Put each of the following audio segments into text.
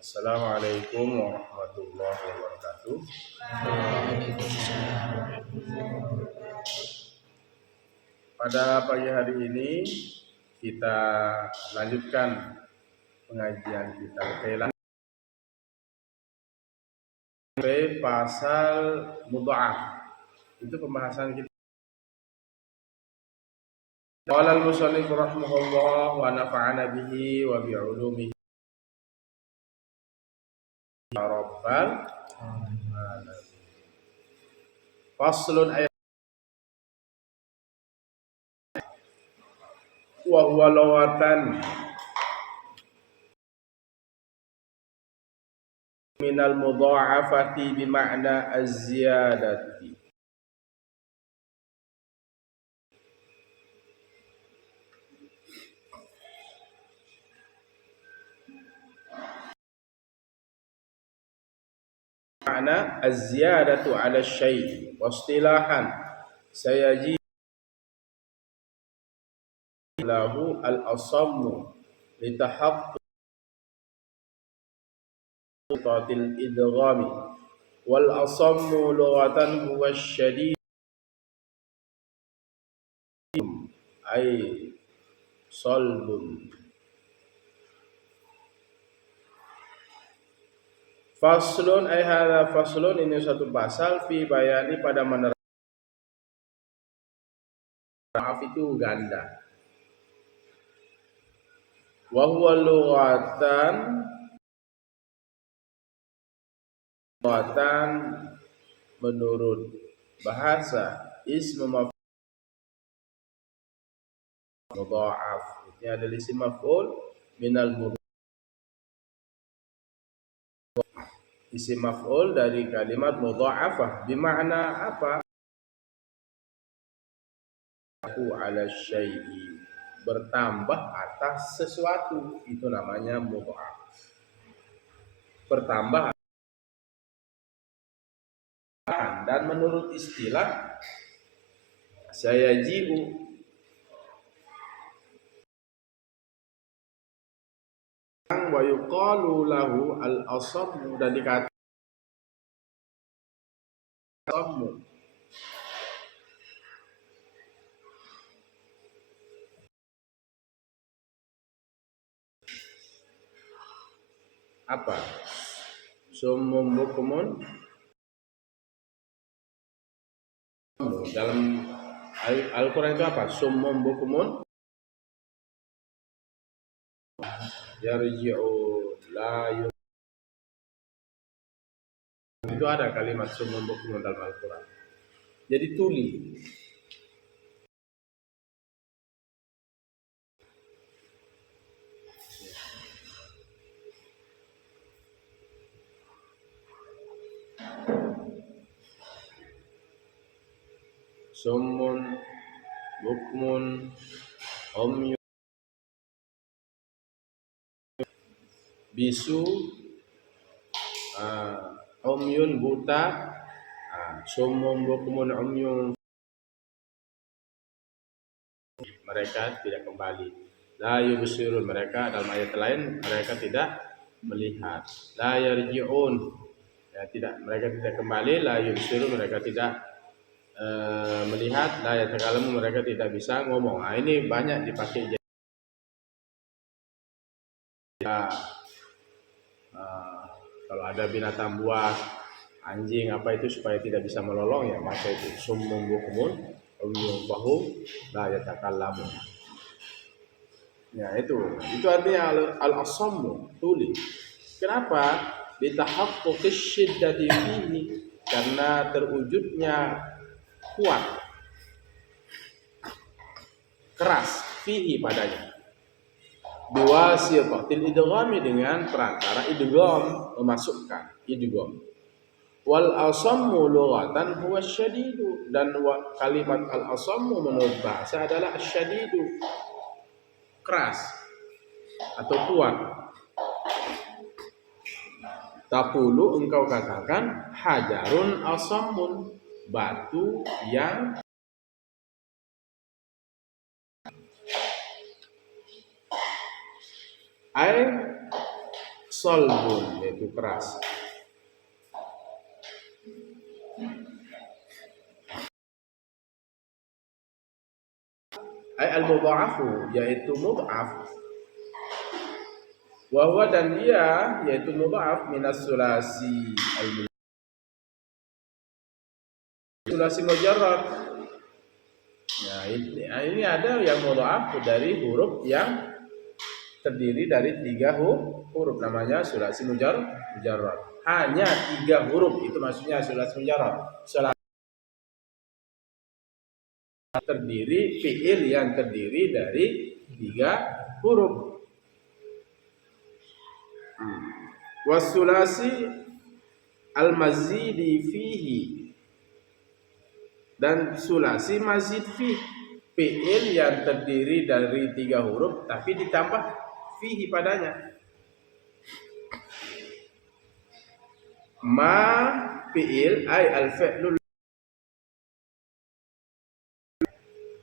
Assalamualaikum warahmatullahi wabarakatuh. Pada pagi hari ini kita lanjutkan pengajian kita sampai pasal mudha'af. Itu pembahasan kita. Qala al-musannif rahimahullah wa nafa'ana bihi wa bi 'ulumihi ya rabbal alamin. Faslun ayat wa huwa lawatan minal mudha'afati bi ma'na az-ziyadati. Ma'na az-ziyadatu 'ala asy-syai' wa istilahan sayaji lahu al-asammu litahaqquq tatil idghami wal asammu lughatan huwa asy-syadid ay salbun. Faslun ay hadza faslun, ini satu pasal fi bayani pada menerangkan maaf itu ganda. Wa huwa lughatan menurut bahasa ismu mudha'af. Ini adalah isim maf'ul minal mudha'af. Isim maf'ul dari kalimat mudha'afah. Bermakna apa? Aku ala syai'i, bertambah atas sesuatu, itu namanya mudha'af. Bertambah. Dan menurut istilah saya ji'u wa yuqalu lahu al-asammu, dan dikatakan asammu. Apa? Summum bukmun. Dalam Al-Quran itu apa? Summum bukmun yarji'u la yu. Itu ada kalimat summum bukmun dalam Al-Quran. Jadi tuli. Summun bukmun umyun bisu, umyun buta, summun bukmun umyun mereka tidak kembali. La yubsirun, mereka dalam ayat lain mereka tidak melihat. La yarji'un, ya tidak, mereka tidak kembali. La yubsirun, mereka tidak melihat. La yatakallamu, mereka tidak bisa ngomong. Nah, ini banyak dipakai ya, kalau ada binatang buas, anjing apa itu supaya tidak bisa melolong, ya baca itu summum bukmun umyun fahum la yatakallamu. Ya itu artinya al-asammu, tuli. Kenapa? Bitahaqquqish syiddati fihi, karena terwujudnya kuat, keras, fihi padanya. Biwasitatil idghami, dengan perantara idgham, memasukkan idgham. Wal asammu lughatan huwa syadidu, dan kalimat al asammu menurut bahasa adalah syadidu, keras atau kuat. Taqulu, engkau katakan, hajarun asammun, batu yang Solbun yaitu keras. Al-mudha'afu yaitu mudha'af. Wa huwa dan dia yaitu mudha'af minas sulasi sulasi mujarrad. Nah, ini ada yang mudha'af dari huruf yang terdiri dari 3 huruf, namanya sulasi mujarrad. Hanya 3 huruf, itu maksudnya sulasi mujarrad. Terdiri fi'il yang terdiri dari 3 huruf. Wasulasi al-mazidi fihi, dan sulasi mazid fi, fi'il yang terdiri dari 3 huruf tapi ditambah fihi padanya. Ma fi'il ay al-fi'lul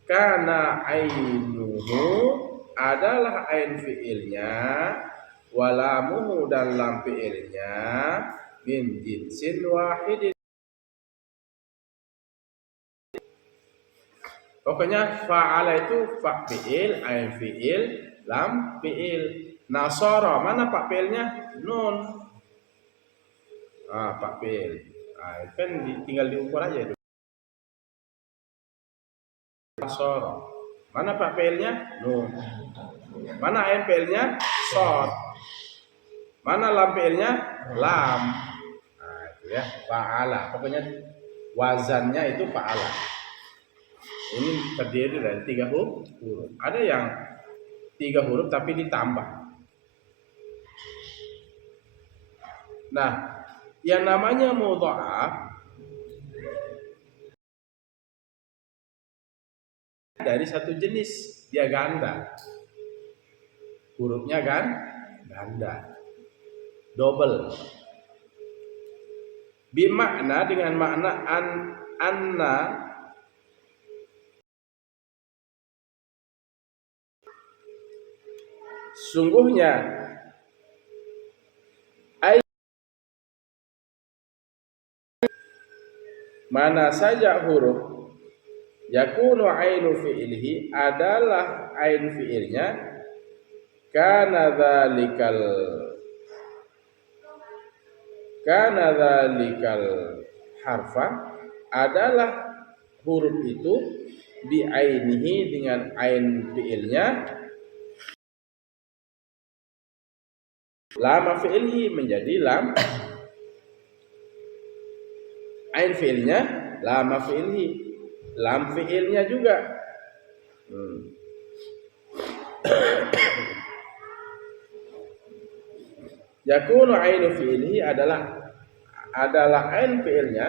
kana ainuhu adalah ain fi'ilnya, walamuhu dan lam fi'ilnya min jinsin wahidin. Pokoknya fa'ala itu fa fi'il, ain fi'il, lam fi'il. Nasara, mana pak fi'ilnya? Nun. Pak fi'il. Kan tinggal diukur aja itu. Nasara. Mana pak fi'ilnya? Nun. Mana ain fi'ilnya? Sod. Mana lam fi'ilnya? Lam. Itu ya, fa'ala. Pokoknya wazannya itu fa'ala. Ini terdiri dari 3 huruf. Ada yang 3 huruf tapi ditambah. Nah, yang namanya mudha'af dari satu jenis, dia ganda. Hurufnya kan ganda. Double. Bimakna dengan makna anna sungguhnya, mana saja huruf yakunu ainu fi'ilihi adalah ain fi'ilnya, kana dzalikal harfa adalah huruf itu bi ainihi dengan ain fi'ilnya, lam fi'ilhi menjadi lam ain fi'ilnya, lam fi'ilhi lam fi'ilnya juga. Yakunu ainu fi'ilhi adalah ain fi'ilnya,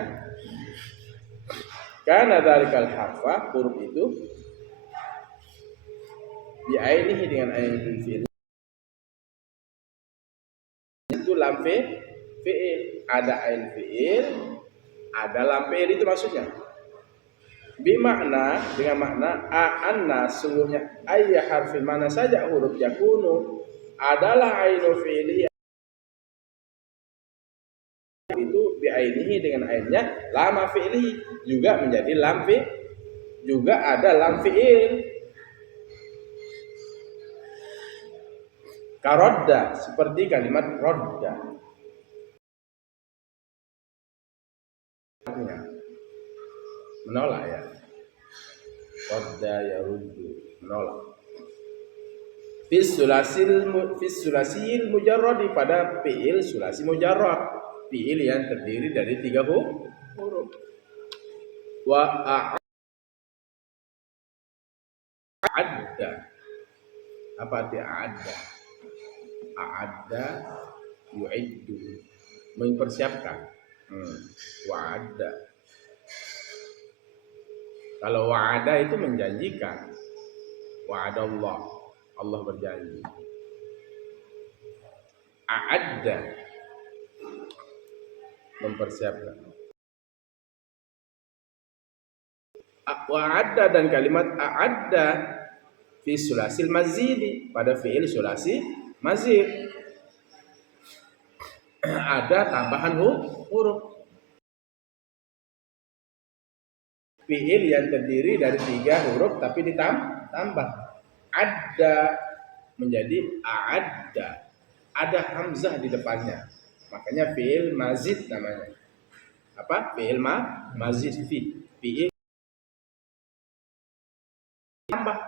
karena dzalikal harfa huruf itu bi ainihi dengan ain fi'il itu lam fi'il. Ada ain fi'il, ada lam fi'il, itu maksudnya. Bimakna dengan makna anna sungguhnya ayya harfin mana saja huruf yakunu adalah ainu fi'ili itu bi ainihi dengan ainnya, lam fi'ili juga menjadi lam fi'il, juga ada lam fi'il. Karodda, seperti kalimat rodda, menolak ya. Rodda yaruddu, menolak. Fis sulasil mujarrad, pada fi'il sulasi mujarrad, fi'il yang terdiri dari 3 huruf. Wa a'adda, apa arti a'adda? A'adda yu'iddu, mempersiapkan. Wa'adda, kalau wa'ada itu menjanjikan. Wa'adallah, Allah berjanji. A'adda, mempersiapkan. Wa'adda dan kalimat a'adda fi sulasil mazidi, pada fi'il sulasi mazid. ada tambahan huruf. Fiil yang terdiri dari 3 huruf tapi ditambah. Ada menjadi a'adda. Ada hamzah di depannya. Makanya fiil mazid namanya. Apa? Fiil mazid fiil tambah.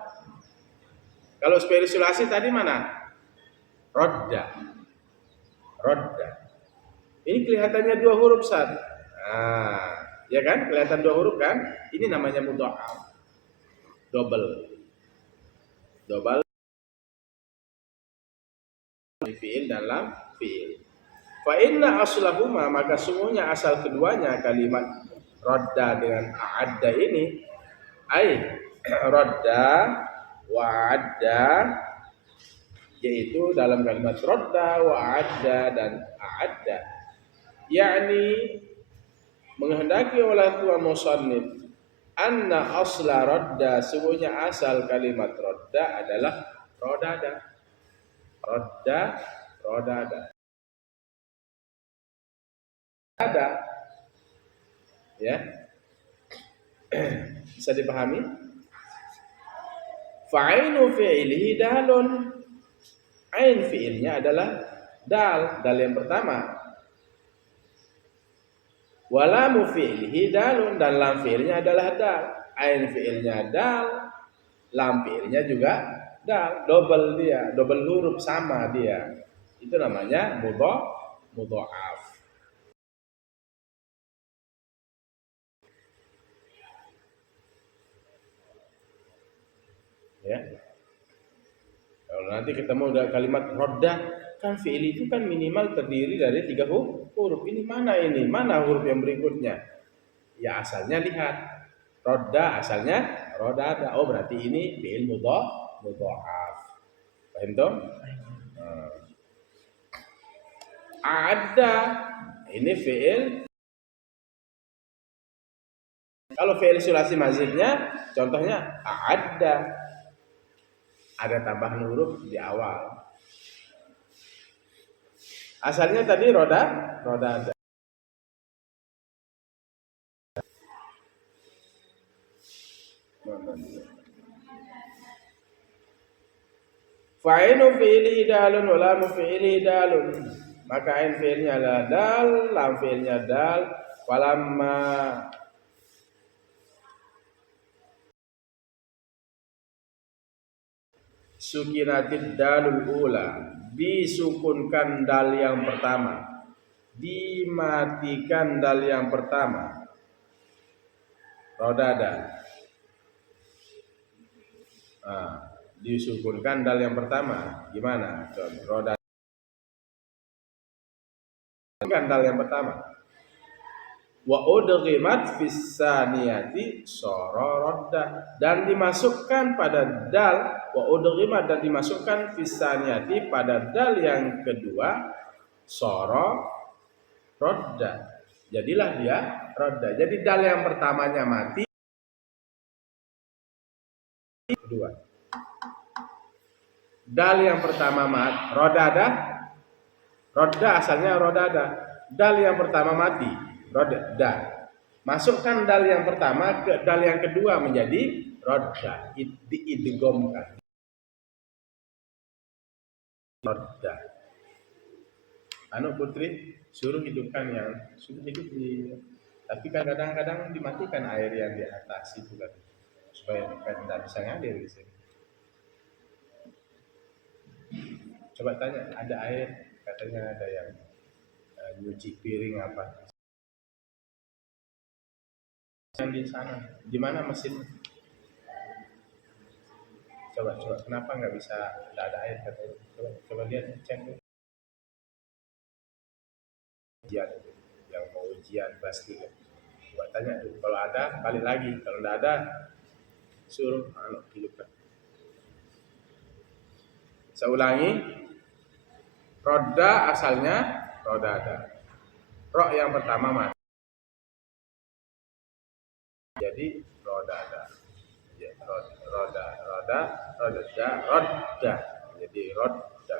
Kalau spesialisasi tadi mana? Rodda. Ini kelihatannya 2 huruf Ustaz. Nah, ya kan? Kelihatan 2 huruf kan? Ini namanya mudha'af. Double fiil dalam fiil. Fa inna aslahuma, maka sungguhnya asal keduanya kalimat radda dengan a'adda ini radda wa adda, yaitu dalam kalimat radda wa adda dan a'adda, yakni menghendaki oleh Tuhan musannif anna asla radda, sungguhnya asal kalimat radda adalah rodada. Ada, ya, bisa dipahami. Fa'inu fi'ilihi dalun, ain fi'ilnya adalah dal yang pertama. Walamu fi'ilihi dalun, dan lam fi'ilnya adalah dal. Ain fi'ilnya dal, lam fi'ilnya juga dal, double huruf sama dia. Itu namanya mudha'af. Ya. Kalau nanti ketemu udah kalimat rodda, kan fi'il itu kan minimal terdiri dari 3 huruf. Ini mana ini? Mana huruf yang berikutnya? Ya asalnya lihat. Rodda asalnya rodada. Oh berarti ini fi'il mudha'af. Paham toh? Ada. Ini fi'il. Kalau fi'il sulasi mazidnya, contohnya ada tambahan huruf di awal. Asalnya tadi roda ada. Fa'inu fi'ili dalun wa lam fi'ili dalun. Maka ain fi'ilnya adalah dal, lam fi'ilnya dal. Falamma sukinatid dalul ula, disukunkan dal yang pertama, dimatikan dal yang pertama, rodada. Disukunkan dal yang pertama, gimana? Rodada kan dal yang pertama. Wa udghimat fis saniyati sororodda, dan dimasukkan pada dal, wa udghimat, dan dimasukkan fis saniyati pada dal yang kedua, sororodda, jadilah dia rodda. Jadi dal yang pertamanya mati, kedua dal yang pertama mati, rodda asalnya rodada, dal yang pertama mati, rodda. Masukkan dal yang pertama ke dal yang kedua menjadi rodda, diidghamkan. Rodda. Putri, suruh hidupkan yang sudah hidup di, tapi kadang-kadang dimatikan air yang di atas itu kan, supaya tidak bisa ngalir di sini. Coba tanya, ada air, katanya ada yang nyuci piring apa yang di sana, di mana mesin? Coba kenapa nggak bisa, tidak ada air katanya? Coba lihat, cek ujian, yang mau ujian pasti. Coba tanya dulu, kalau ada balik lagi, kalau tidak ada suruh hidupkan. Saya ulangi, roda asalnya rodada, ro yang pertama mati, jadi rodada. Ya, roda, jadi rodda.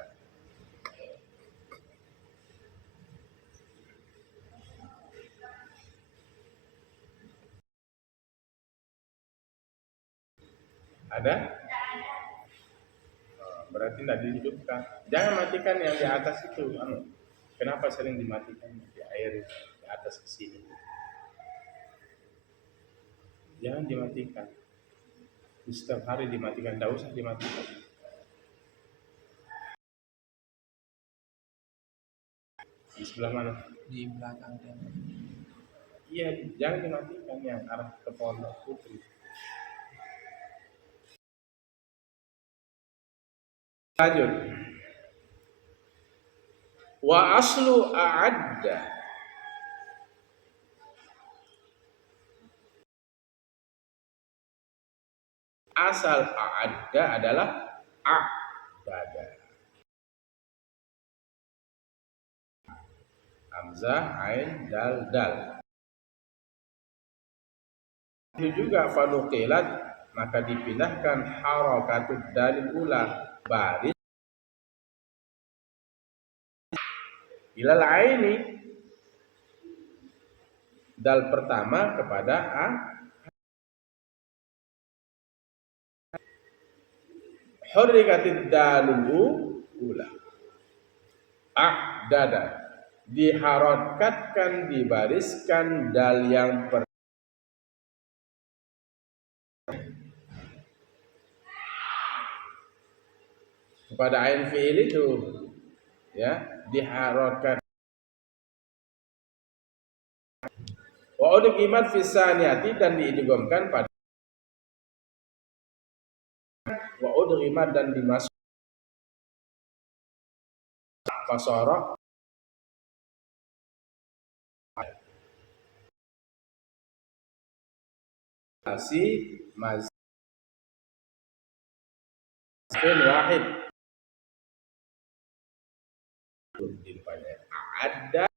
Ada? Berarti tidak dihidupkan. Jangan matikan yang di atas itu. Kenapa sering dimatikan di air di atas ke sini? Jangan dimatikan. Setiap hari dimatikan, tidak usah dimatikan. Di sebelah mana? Di belakang. Iya, jangan dimatikan yang arah ke Pondok Putri. Lanjut. Wa aslu a'adda. Asal a'adda adalah a'dada. Hamzah, ain, dal, dal. Itu juga fanuqilat, maka dipindahkan harakatud dalil ula, baris ilal aini, dal pertama kepada a. Hurrikatid dalul ula, a'dada, diharokatkan, dibariskan dal yang kepada ain fi'il itu, ya, diharokatkan. Wa udghimat fi saniyati, dan diidghamkan pada wa udghimat, dan dimasuk fasara asi mazin wahid di depannya ada.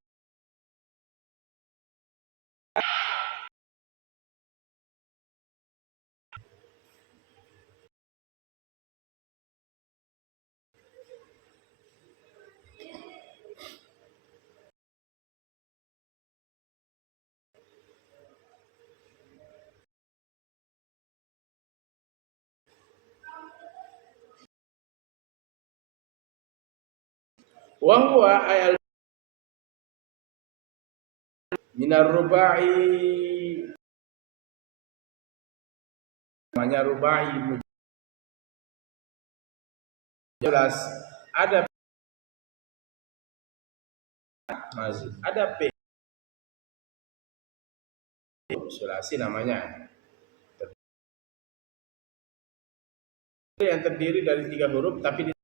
Wa huwa ayal minar rubai, namanya rubai. Jelas ada mazid, ada p sulasi namanya, yang terdiri dari 3 huruf, tapi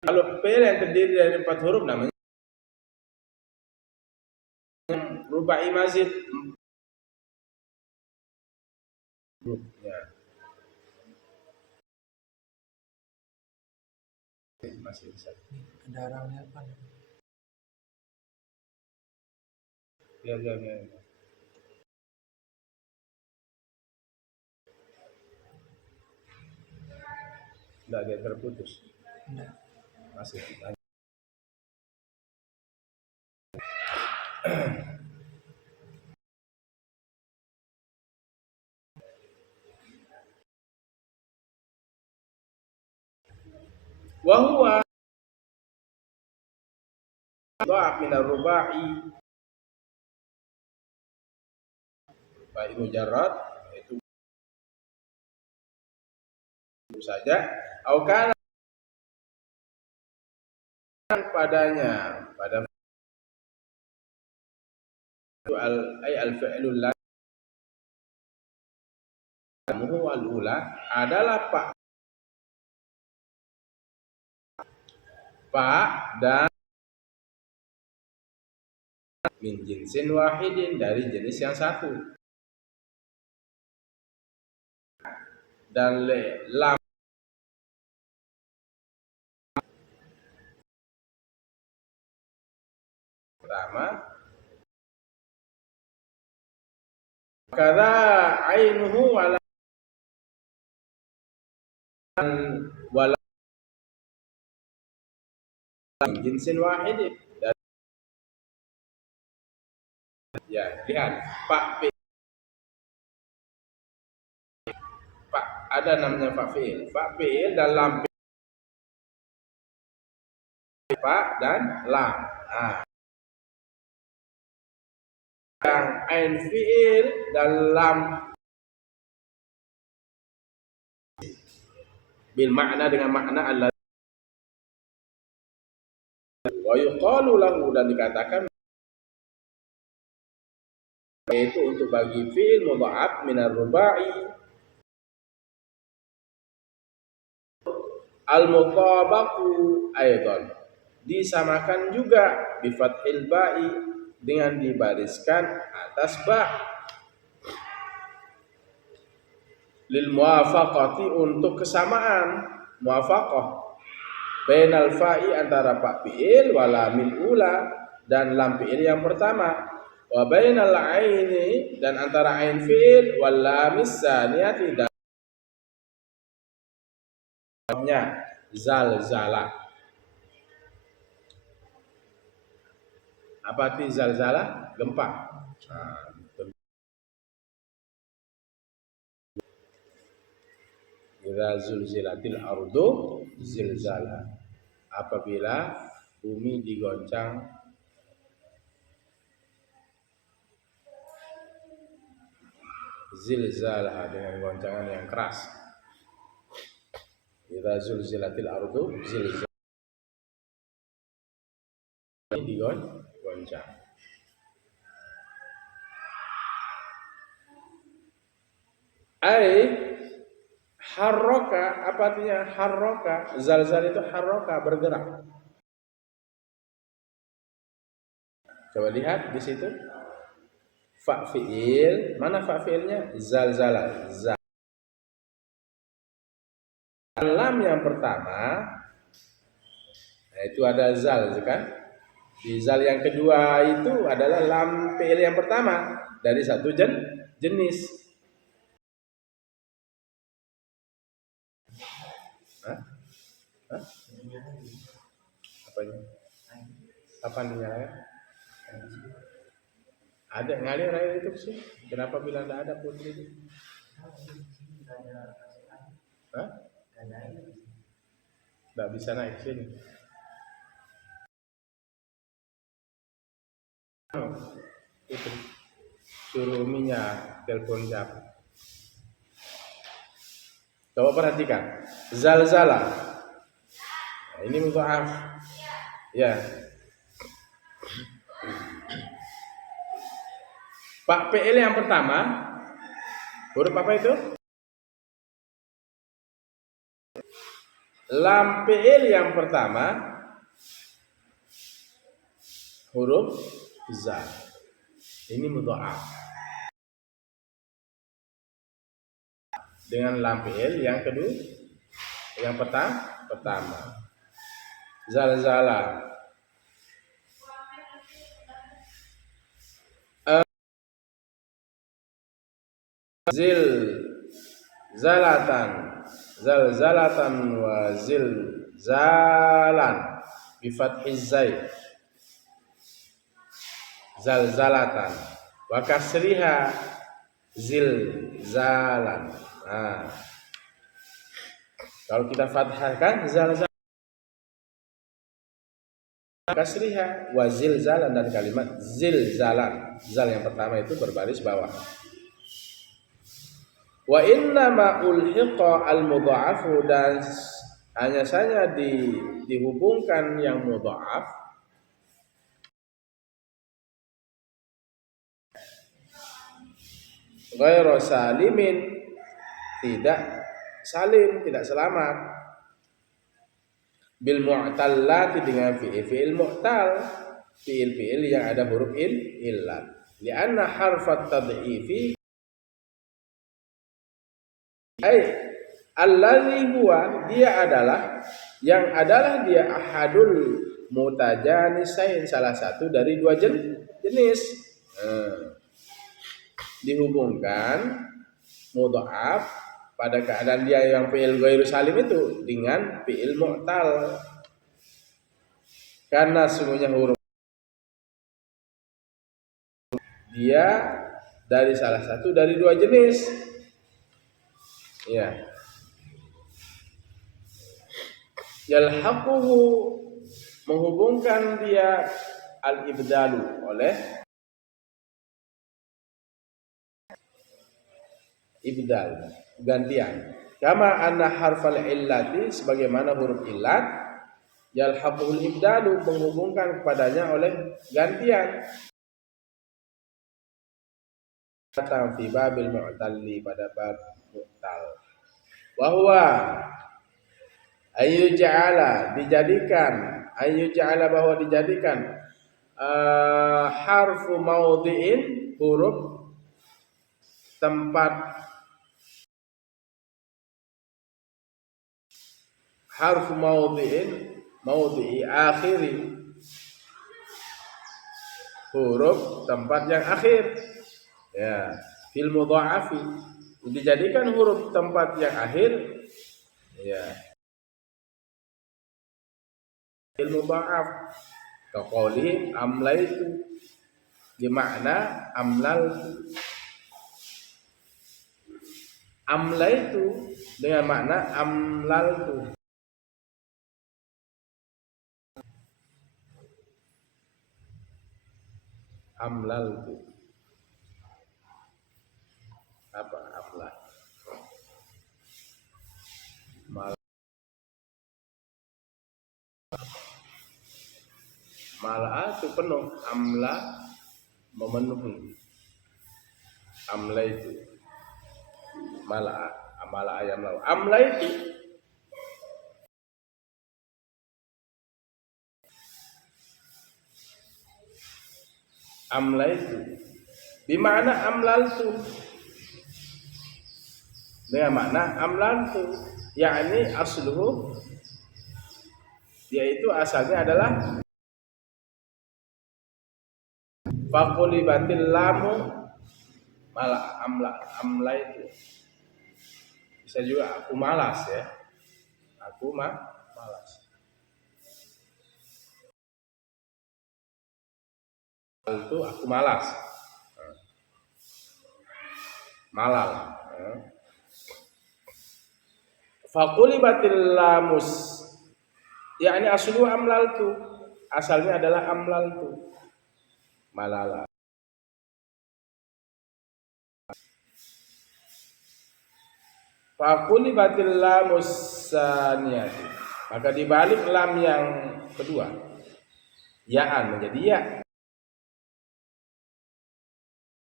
kalau p yang terdiri dari 4 huruf namanya rubai mazid. Ya. Masih bisa. Ada orangnya apa? Ya. Tidak, dia terputus. Enggak. Masih. Wa huwa dha'af min ar-rubai, rubai mujarrad, itu saja, au kana padanya, pada al-fi'lul lamuhu al-ula adalah pa dan min jinsin wahidin, dari jenis yang satu, dan lam pertama kada ainuhu wala min jinsin wahidin. Ya, lihat Pak P ada namanya fa fi'il. Fa fi'il dalam fa dan lam. Nah, yang ain fi'il dalam bil makna dengan makna Allah. Wa yuqalu lahu, dan dikatakan yaitu untuk bagi fi'il mudha'af minar rubai al-mutabaqu aidan, disamakan juga bi fathil ba'i dengan dibariskan atas ba, lil muwafaqati untuk kesamaan muwafaqah bainal fa'i antara fa fi'il wa lamil ula dan lam fi'il yang pertama, wa bainal aini dan antara ain fi'il wal lamis tsaniyati dan zalzala. Apa arti zalzala? Gempa. Idza zulzilatil ardu zilzala, apabila bumi digoncang zilzala dengan goncangan yang keras. Idza zulzilatil ardu zilzala, digoncang. Harroka, apa artinya harroka? Zalzal itu harroka, bergerak. Coba lihat di situ. Fa fi'il, mana fa fi'ilnya? Zalzala. Lam yang pertama, nah itu ada zal kan? Di zal yang kedua itu adalah lam fi'il yang pertama dari satu jenis. Hah? Apanya? Apa nyalakan? Ada ngalir air itu sih. Kenapa bilang tidak ada putri itu? Hah? Tidak bisa naik sini. Itu suruh minyak telepon jam. Coba perhatikan zalzala. Nah, ini mudha'af. Ya. Pak PL yang pertama huruf apa itu? Lam PL yang pertama huruf za. Ini mudha'af. Dengan lam PL yang kedua, yang pertama. Zalzala. Zalzalatan wa zilzalan bi fathiz zai. Zalzalatan wa kasriha zilzalan. Nah, kalau kita fathahkan zalzal kasriha wa zilzalan dan kalimat zilzalan. Zal yang pertama itu berbaris bawah. Wa inna ma ulhiqa al-mudha'afu, dan hanya saja dihubungkan yang mudha'af ghairu salimin, tidak salim, tidak selamat, bil mu'tallati dengan fi'il mu'tal, fi'il yang ada huruf illat, li'anna harfat tad'ifi alladzi huwa, dia adalah yang adalah dia ahadul mutajanisain, salah satu dari dua jenis. Dihubungkan mudha'af pada keadaan dia yang fi'il ghairu salim itu dengan fi'il mu'tal, karena semuanya huruf dia dari salah satu dari dua jenis. Ya, Yalhaquhu menghubungkan dia al-ibdalu oleh ibdal, gantian. Kama anna harfal illati sebagaimana huruf illat yalhaqul ibdalu menghubungkan kepadanya oleh gantian. Kata fi babil mu'talli pada bab mu'tal. Wa huwa ayu ja'ala dijadikan, ayu ja'ala bahwa dijadikan harfu maudhi'in huruf tempat, harfu maudhi'i akhiri huruf tempat yang akhir ya fil mudha'afi dijadikan huruf tempat yang akhir ya fil mudha'af kaqouli amlaitu bermakna amlaitu dengan makna amlaltu. Amlaltu apa amlah malah itu penuh, amla memenuhi, amla itu malah amala ayam lau amla itu bimana amlaltu dengan makna amlaltu yakni asluhu yaitu asalnya adalah faqulibatil lamu malah amla itu bisa juga aku malas ya, aku malas itu aku malas malal faqulibatil lamus yakni aslu amlaltu asalnya adalah amlaltu malala faqulibatil lamus saniyati maka dibalik lam yang kedua ya'an menjadi ya,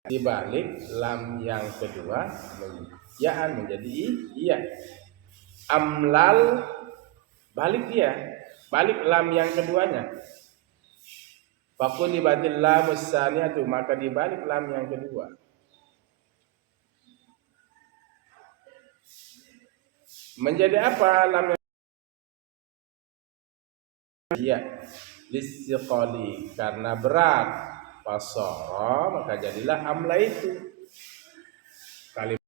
dibalik lam yang kedua ya'an menjadi iya. Amlal balik dia, balik lam yang keduanya. Faqulibatil lamus saniyatu maka dibalik lam yang kedua. Menjadi apa lam yang iya listiqali karena berat fasara maka jadilah amla itu kalimat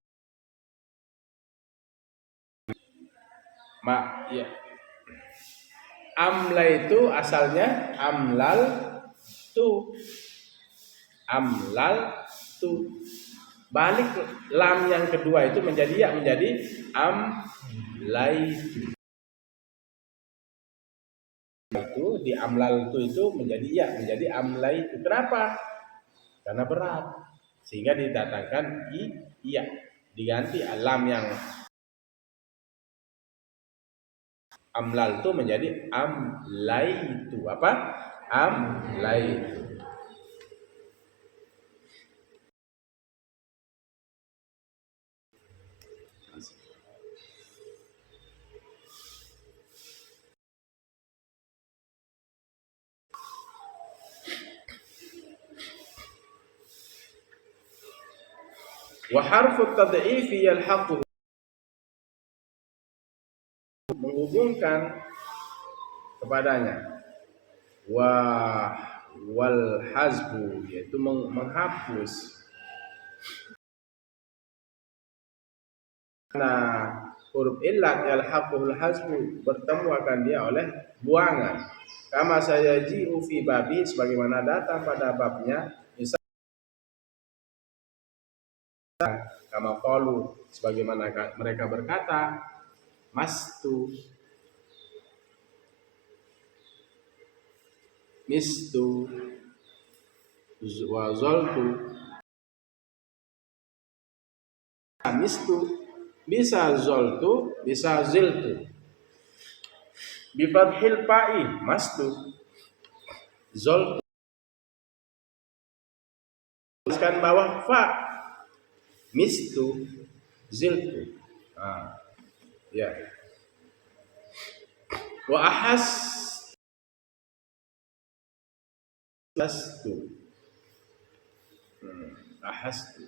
ya amla itu asalnya amlal tu balik lam yang kedua itu menjadi ya menjadi amlaitu itu di amlal itu menjadi ya menjadi amlaitu. Kenapa? Karena berat sehingga didatangkan iya diganti lam yang amlal itu menjadi amlaitu apa amlaitu. Wa harfu tad'ifi yalhaqu menghubungkan kepadanya wal hazbu yaitu menghapus nah huruf illat yalhaqul hazbu bertemu akan dia oleh buangan kama sayaji'u fi babi sebagaimana datang pada babnya kama qalu sebagaimana mereka berkata mastu mistu, wa zoltu, mistu, bisa zoltu, bisa ziltu. Bi fathil fa'i mastu, zoltu. Tuliskan bawah fa, mistu, ziltu. Ya. Wa ahastu, ahastu.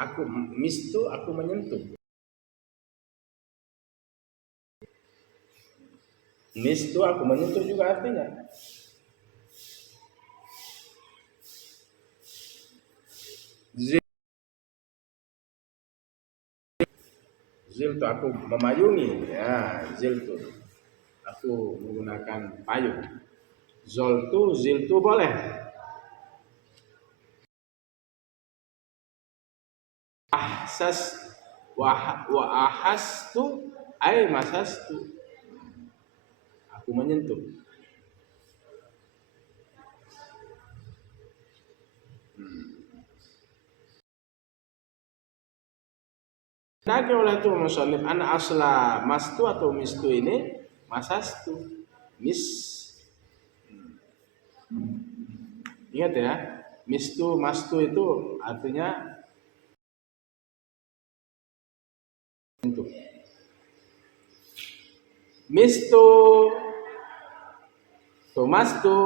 Aku mistu, aku menyentuh. Mistu, aku menyentuh juga artinya. Ziltu, aku memayungi. Ya, ziltu. Aku menggunakan payung. Zoltu, ziltu boleh. Ahsas wa ahastu ay masastu. Aku menyentuh. Nake oleh itu musonif an asla mastu atau mistu ini masastu. Ingat ya, mistu mastu itu artinya menyentuh. Mistu to mastu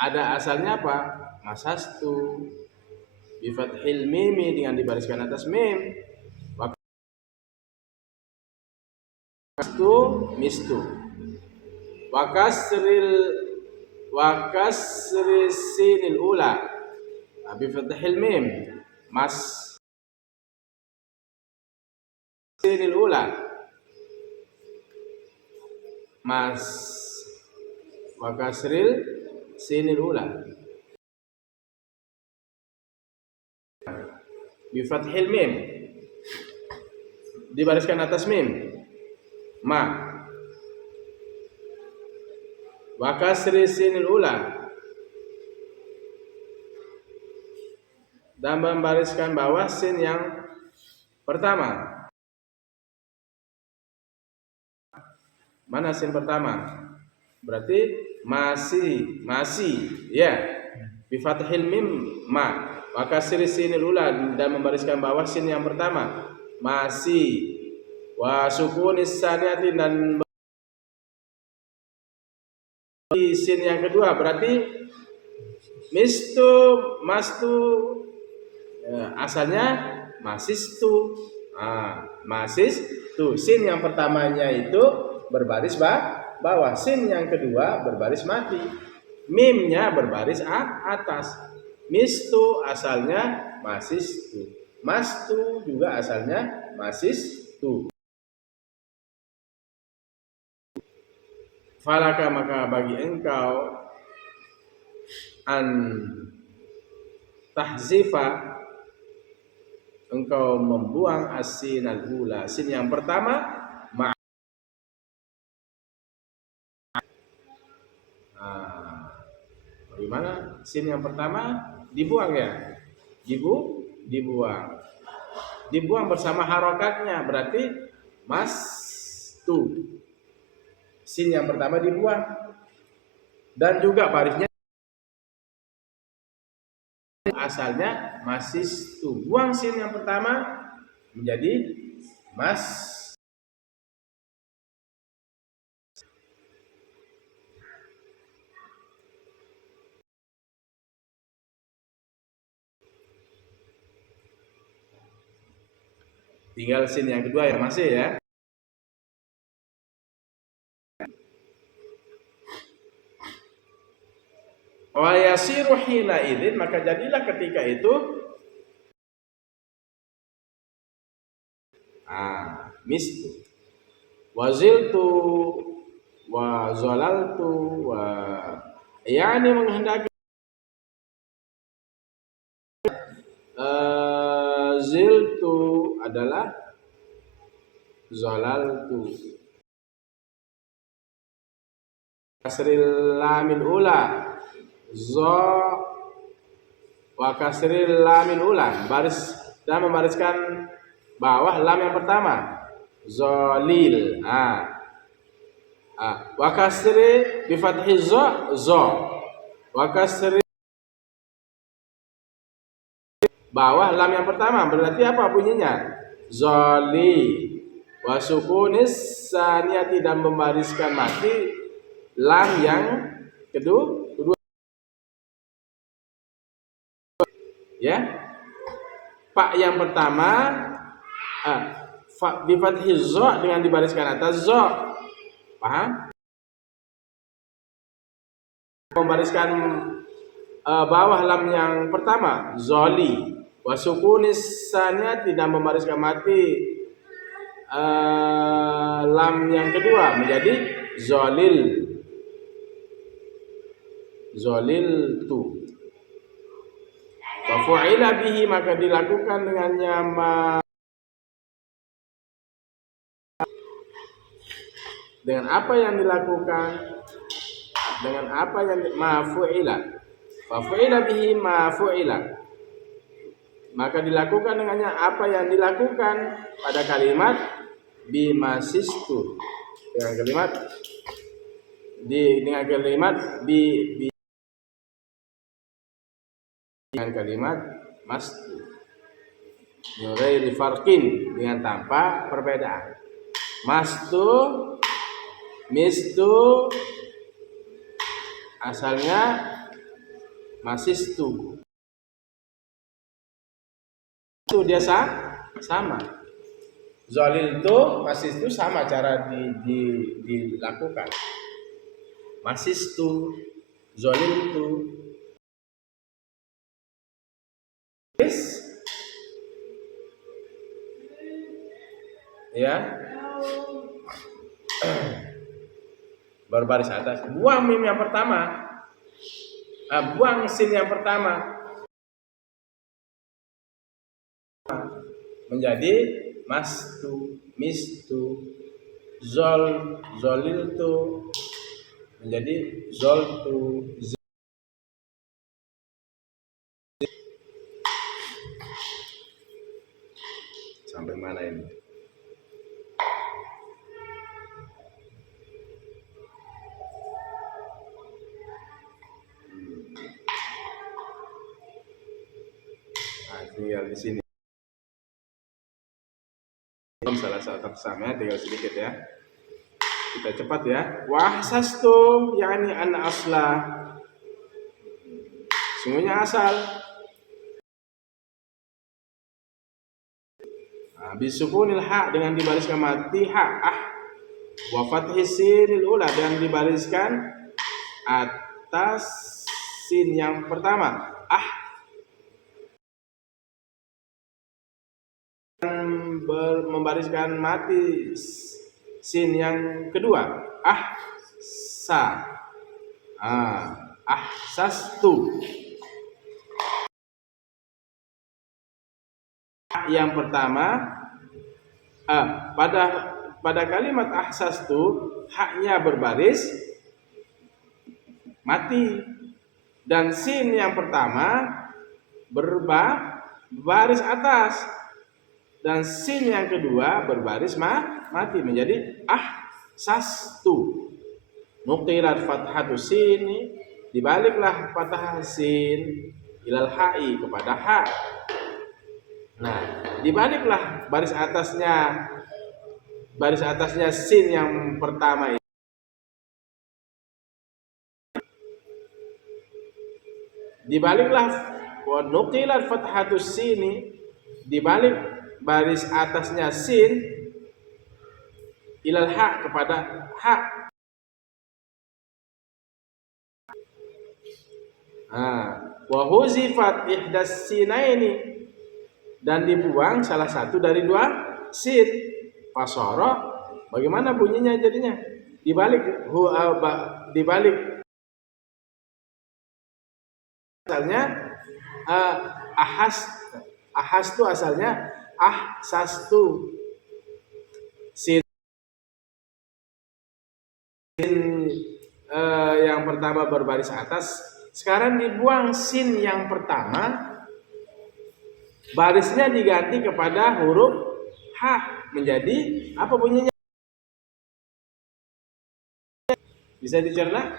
ada asalnya apa? Masastu. Bi fathil mimi, dengan dibariskan atas mim. Mastu mistu. Wa kasril sinil ula. Bi fathil mim. Mas sinil ula. Mas wa kasril sinil ula. Bi fathil mim, dibariskan atas mim. Ma wa kasri sinil ula, dan membariskan bawah sin yang pertama. Mana sin pertama? Berarti masih ya. Bi fathil mim ma wa kasri sinil ula, dan membariskan bawah sin yang pertama. Masih. Wa sukunis saniyati, dan sin yang kedua berarti mistu mastu, asalnya masistu. Masistu, sin yang pertamanya itu berbaris bawah, sin yang kedua berbaris mati, mimnya berbaris atas. Mistu asalnya masistu, mastu juga asalnya masistu. Falaka, maka bagi engkau, an tahzifa, engkau membuang asin al-ula, sin yang pertama, bagaimana? Sin yang pertama dibuang ya? Dibuang bersama harokatnya, berarti mastu. Sin yang pertama dibuang, dan juga barisnya asalnya masistu. Buang sin yang pertama menjadi mas. Tinggal sin yang kedua ya masih ya. Wa yasiru hina idzin, maka jadilah ketika itu mistu. Wa ziltu wa zalaltu wa, yani menghendaki, ziltu adalah zalaltu. Kasril lamil ula za wa kasril lamil ula, baris dan membariskan bawah lam yang pertama, zalil. Wa kasri bi fathi za wa kasri bawah lam yang pertama, berarti apa bunyinya? Zali. Wa sukunis saniyati, dan membariskan mati lam yang kedua ya. Pak yang pertama bi fathi za dengan dibariskan atas za. Paham? Membariskan bawah lam yang pertama, zali. Wa sukunis saniyati, tidak membariskan mati lam yang kedua menjadi zalil. Zaliltu. Fa fu'ila bihi, maka dilakukan dengannya dengan apa yang dilakukan, dengan apa yang mafu'ila. Fa fu'ila bihi mafu'ila, maka dilakukan dengannya apa yang dilakukan pada kalimat bimasistu, dengan kalimat dengan kalimat dengan kalimat mastu, ghairi farqin, dengan tanpa perbedaan. Mastu, mistu asalnya masistu, itu dia sama. Zalil itu masistu sama cara dilakukan. Masistu, zalil itu ya, berbaris atas. Buang mim yang pertama, buang sin yang pertama, menjadi mastu, mistu, zoliltu, menjadi zoltu. Sampai mana ini? Tinggal di sini. Salah satu kesamanya tinggal sedikit ya. Kita cepat ya. Wahsastu yakni an asla, semuanya asal. Bisukunil ha, dengan dibariskan mati ha, wa fathis sinil ula, dengan dibariskan atas sin yang pertama, membariskan mati sin yang kedua, sa, ahsastu. Yang pertama, pada kalimat ahsastu, haknya berbaris mati, dan sin yang pertama berbaris atas, dan sin yang kedua berbaris mati, menjadi ahsastu. Nuqilat fathatu sin, dibaliklah fathah sin ilal ha'i, kepada ha. Nah, dibaliklah baris atasnya sin yang pertama ini. Dibaliklah wa nuqilat fathatus sini, dibalik baris atasnya sin ilal ha, kepada ha. Wa huzifat ihdas sinaini, dan dibuang salah satu dari dua sin. Fasara, bagaimana bunyinya jadinya? Dibalik asalnya ahas itu asalnya ahsastu, yang pertama berbaris atas. Sekarang dibuang sin yang pertama, barisnya diganti kepada huruf H menjadi apa bunyinya? Bisa dicerna?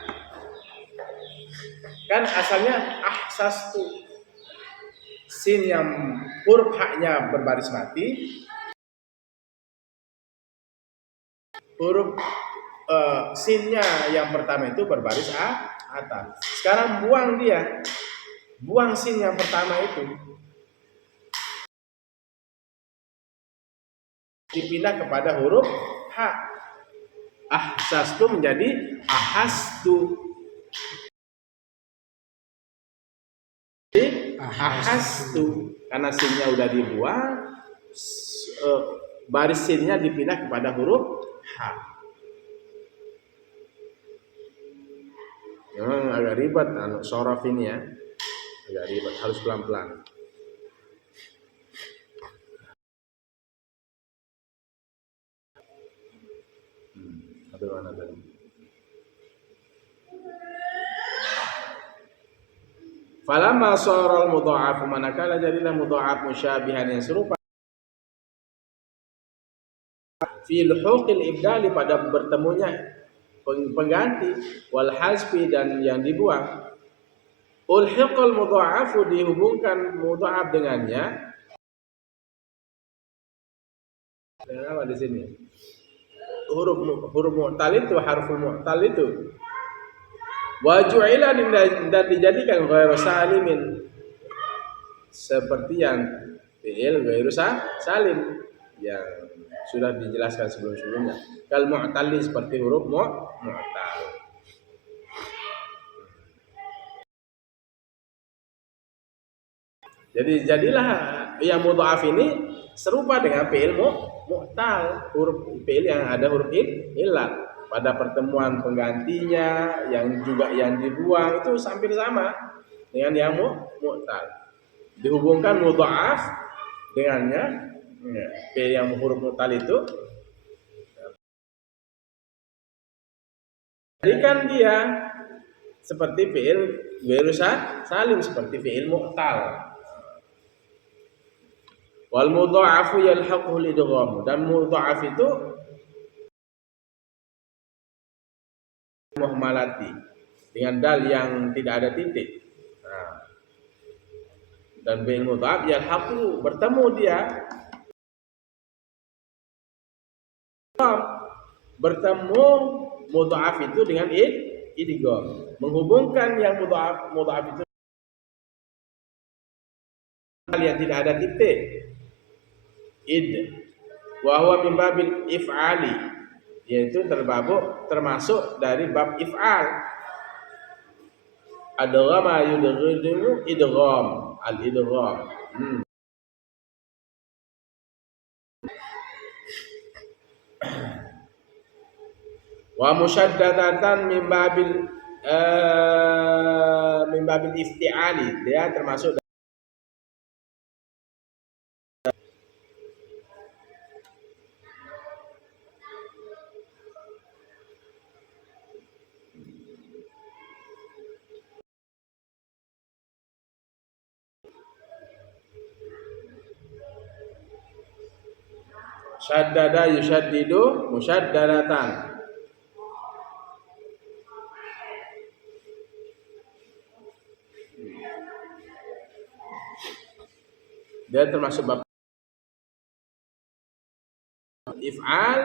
Kan asalnya ahsastu. Sin yang huruf H-nya berbaris mati, huruf sinnya yang pertama itu berbaris atas. Sekarang buang dia, buang sin yang pertama itu, dipindah kepada huruf H. Ahsastu menjadi ahastu. Ahastu karena sinnya udah dibuang, baris sinnya dipindah kepada huruf H. Memang agak ribet sorof ini ya, agak ribet, harus pelan-pelan. Mana tadi? Falamma saral mudha'af, manakala jadilah mudha'af musyabihan yang serupa fil huqil ibdali pada bertemunya pengganti wal hasbi dan yang dibuang, ulhiqal mudha'afu dihubungkan mudha'af dengannya. Dengan apa di sini? Huruf mu'tal itu, harful mu'tal itu. Wa ju'ila dan dijadikan ghairu salimin, seperti yang fi'il ghairu salim yang sudah dijelaskan sebelum-sebelumnya. Kal mu'tal seperti huruf mu'tal. Jadi jadilah yang mudha'af ini serupa dengan fi'il mu'tal, huruf fi'il yang ada huruf illat. Pada pertemuan penggantinya yang juga yang dibuang itu hampir sama dengan yang mu'tal. Dihubungkan mudha'af dengannya fi'il yang huruf mu'tal itu. Jadikan dia seperti fi'il ghairu salim, seperti fi'il mu'tal. Wal mudha'afu yalhaquhu al-idgham, dan mudha'af itu muhmalati dengan dal yang tidak ada titik. Nah, dan fi'il mudha'af yalhaqu bertemu dia, bertemu mudha'af itu dengan idgham, menghubungkan yang mudha'af itu yang tidak ada titik. Wa huwa min babil if'ali, yaitu termasuk dari bab if'al. Adghama yudghimu idgham, al-idgham. Wa musyaddadatan min babil ifti'ali, dia termasuk syaddada yusyaddidu musyaddadatan. Dia termasuk bab if'al,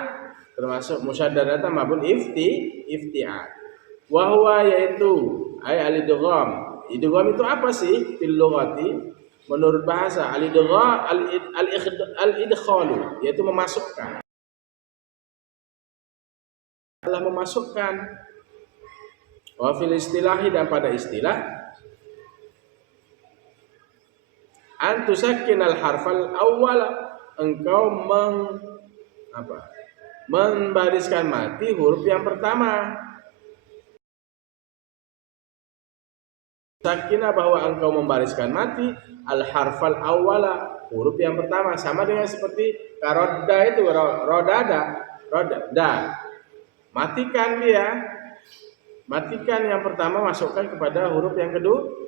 termasuk musyaddadatan maupun ifti'al. Wa huwa yaitu ay al-idgham. Idgham itu apa sih fil lughati? Menurut bahasa al-idgham al-idkhalu, yaitu memasukkan. Telah memasukkan. Wa fil istilahi, dan pada istilah antusakkin al-harfal awwal, engkau membariskan mati huruf yang pertama. Sakinah, bahwa engkau membariskan mati al-harfal awwala, huruf yang pertama, sama dengan seperti karodda itu, rodada. matikan dia. Matikan yang pertama, masukkan kepada huruf yang kedua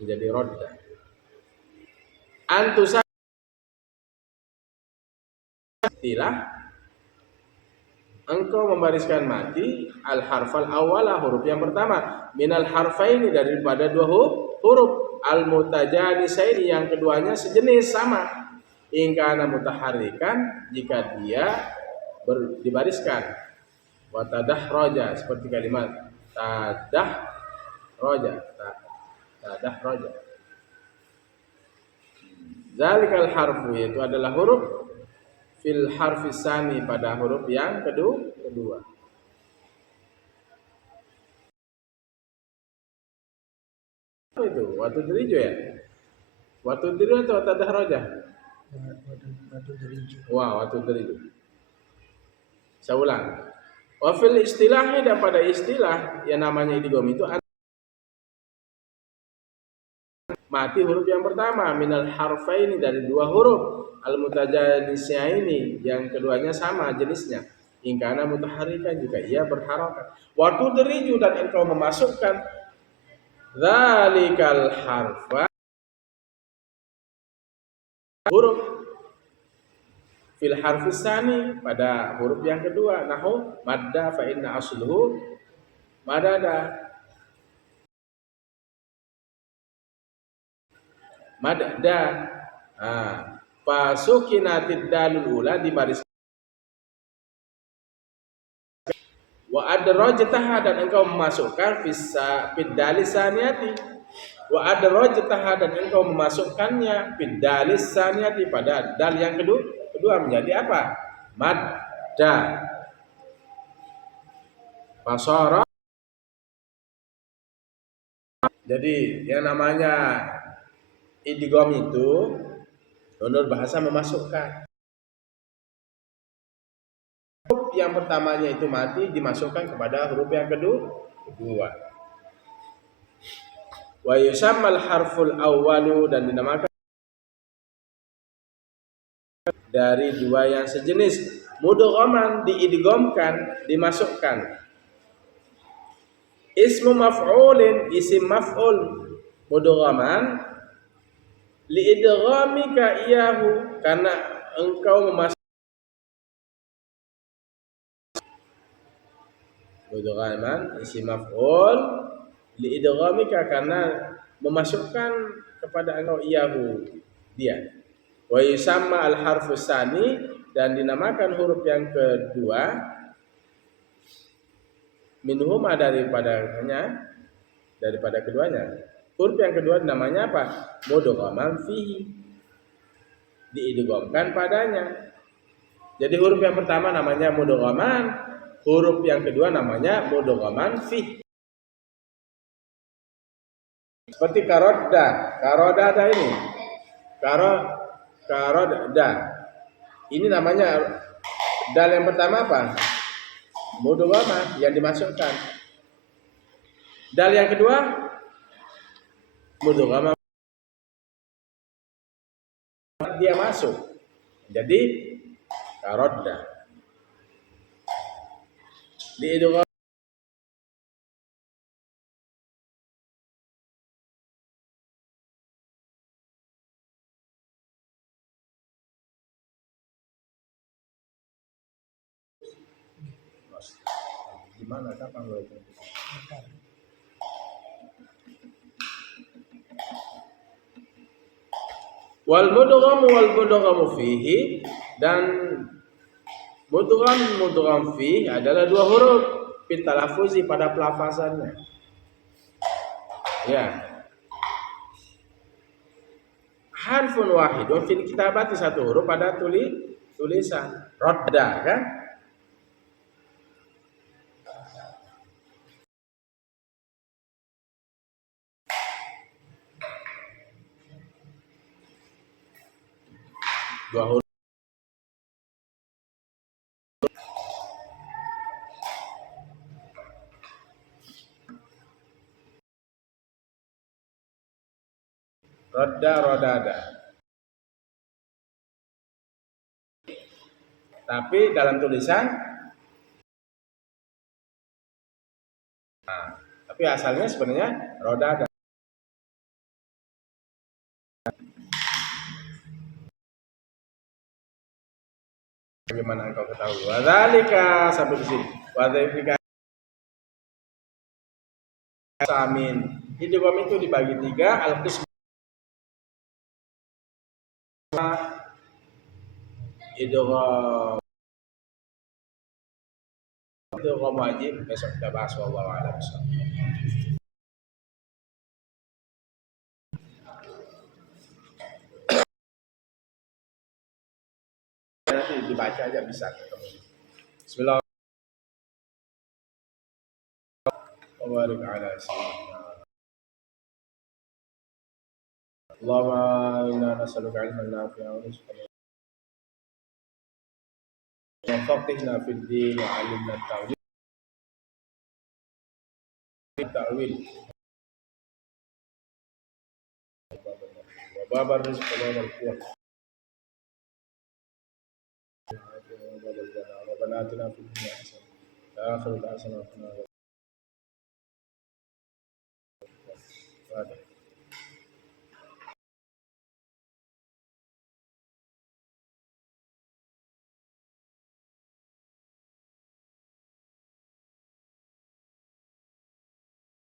menjadi rodda. Antusa istilah engkau membariskan mati al harfal awala, huruf yang pertama, minal harfaini, daripada dua huruf al mutajanisaini, yang keduanya sejenis sama, ingkana mutaharrikan, jika dia dibariskan, wa tadahraja, seperti kalimat tadahraja, tadahraja. Zalikal harfu, yaitu adalah huruf fil harfis sani, pada huruf yang kedua. Apa itu? Watu dirijo ya? Watu dirijo atau tadahraja? Watu deriju. Wah, watu dirijo. Saya ulang. Wa fil istilahnya, dan pada istilah yang namanya idgham itu mati huruf yang pertama, minal harfaini, dari dua huruf al mutajanisiaini, yang keduanya sama jenisnya, ingkana mutaharrikan, jika ia berharakat. Waktu deriju, dan engkau memasukkan dzalikal harfa, huruf fil harfis tsani, pada huruf yang kedua, nahu madda fa inna asluhu madada. Madda, pasukinatid dalul ula, dibaris, wa adrajtaha, dan engkau memasukkan fid dalis saniyati, wa adrajtaha, dan engkau memasukkannya fid dalis saniyati, pada dal yang kedua menjadi apa? Madda. Fasara. Jadi yang namanya idgham itu menurut bahasa memasukkan. Huruf yang pertamanya itu mati, dimasukkan kepada huruf yang kedua. Wa yusammal harful awwalu, dan dinamakan dari dua yang sejenis, mudghaman, diidghamkan, dimasukkan. Ismu maf'ulin, isim maf'ul, mudghaman liidghamika iyahu, karena engkau memasukkan mudghaman, isim maf'ul, liidghamika, karena memasukkan kepada engkau iyahu, dia. Wa yusamma al harfus tsani, dan dinamakan huruf yang kedua, minhuma, daripada keduanya. Huruf yang kedua namanya apa? Mudghaman fihi, diidghamkan padanya. Jadi huruf yang pertama namanya mudghaman, huruf yang kedua namanya mudghaman fihi. Seperti karodda ini. Karodda. Ini namanya dal yang pertama apa? Mudghaman, yang dimasukkan. Dal yang kedua mudghaman, dia masuk. Jadi karodda. Diidgham. Gimana, kapan lo itu? Wal mudghamu fihi, dan mudgham fihi adalah dua huruf fit talaffuzi, pada pelafasannya. Ya. Harfun wahidun fil kitabati, satu huruf pada tulisan. Rodda, kan? Dua huruf. Rodada. Tapi dalam tulisan Nah, tapi asalnya sebenarnya roda dan bagaimana engkau ketahui? Wadzalika sampai di sini. Wadzalika samin. Idgham itu dibagi tiga. Al-qism idgham idgham wajib. Besok kita bahas wallahu a'lam. Nanti dibaca aja bisa ketemu. Bismillahirrahmanirrahim. Wa barik ala sayyidina. Allahumma inna nas'aluka ilman nafi'an wa rizqan وفقهنا في الدين وعلمنا التأويل وباب الرزق وباب القوة ربنا آتنا في الدنيا حسنة وفي الآخرة حسنة وقنا عذاب النار.